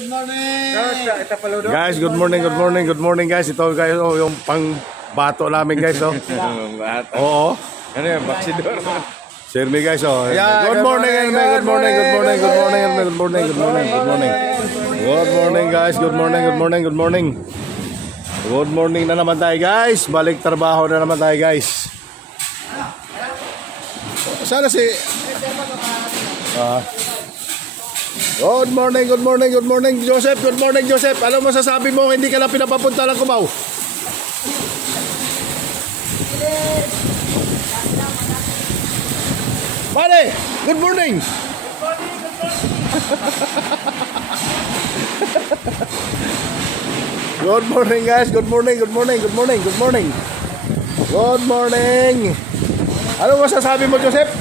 good morning. Guys, good morning, good morning, good morning guys. Ito guys, oh, yung pang bato namin guys, oh. Oo. Ano yan, baksidor? Share me guys, oh. Yeah, Good morning, good morning, good morning, good morning, good morning, good morning, good morning. Good morning guys, good morning, good morning, good morning. Good morning na naman tayo guys. Balik trabaho na naman tayo guys. Sana si Good morning, good morning, good morning Joseph. Good morning Joseph. Ano masasabi mo hindi ka na pinapapunta ng Cubao? Pare, good morning. Good morning guys. Good morning, good morning, good morning, good morning. Good morning. Ano masasabi mo Joseph?